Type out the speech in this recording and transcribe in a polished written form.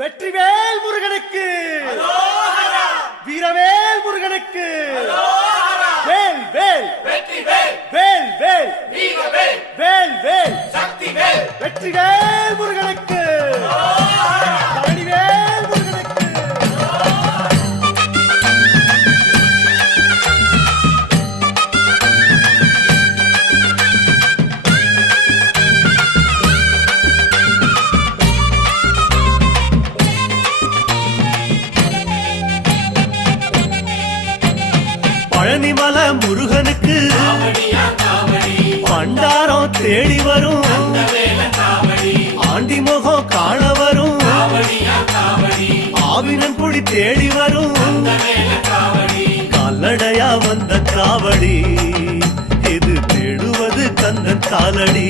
வெற்றிவேல் முருகனுக்கு, வீரவேல் முருகனுக்கு, வேல் வேல் வேல் வேல் வேல் வேல் வெற்றிவேல் முருகனுக்கு, பழனிவேல் முருகனுக்கு. பழனிமல முருகனுக்கு பண்டாரம் தேடி வரும், ஆண்டி முகம் காண வரும், ஆவினன் குடி தேடி வரும், கால்நடையா வந்த காவடி இது தேடுவது கந்தன் காலடி.